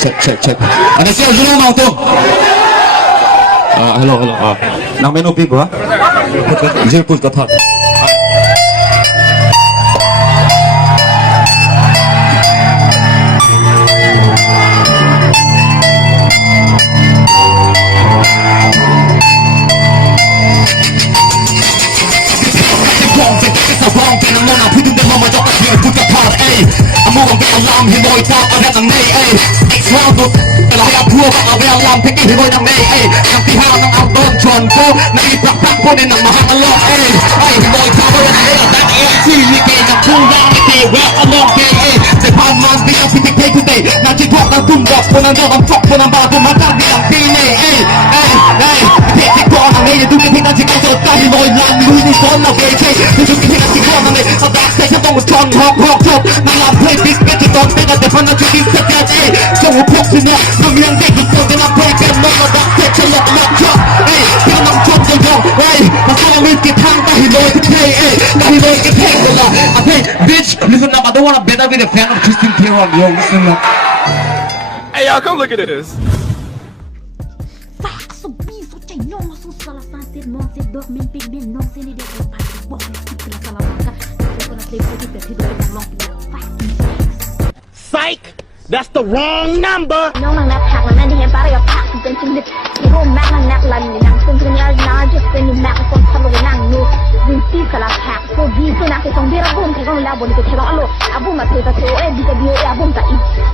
check. 안녕하세요, 유노마 또. hello. 낭매노 비고. 이제 볼까 파. I'm moving get along, he boy talk about the nay, ay. Next round to, pero kaya puro ka away alam, teki he boy ng nay, ay. Ang tihaw ng outdoor chon ko, naipak-pak po din ng mahalo, ay. Ay, he boy talk about the nay, that MC, ni kay na kulang, kay well along, kay, ay. Sa paman, di ang sitik day to day, nakitok ng tumbok, po ng dog, ang chok po ng bago, matang di ang pinay, ay. Titik ko ang nay, dumiting ang sigaw, so tayo boy lang, lunis ko na VK, dumiting ang sigaw ng nay, sa backstage, ang tong chon, hok, chok, nang play big bet ito ang tega depan na juking sa catch eh so upok siya lumiyang degi ko din ang break and mga backstep sa lock chop eh sila ng chop sa yung eh masalamit kitang kahiloy kitay eh kahiloy kitay ko na ate bitch listen up I don't wanna better be the fan of Justin Theron yo listen up Hey y'all, come look at this. Fuck, so be so chay no so sala santed mon se dormen pig ben no se ni de ko pa bo ke la sala ka ko na play ko ti pe ti do long Psych! That's the wrong number! No nang nap hak man hen para ya pak ben tin dit ni ho mak nang nak lan ni nang sun tin ya na just ben ni mak kon thalo nang no zin ti kala hak so bi so na ke song dira bum ke kon la bon ke thelo alo abu ma te ta so e bi ke bi e abu ta i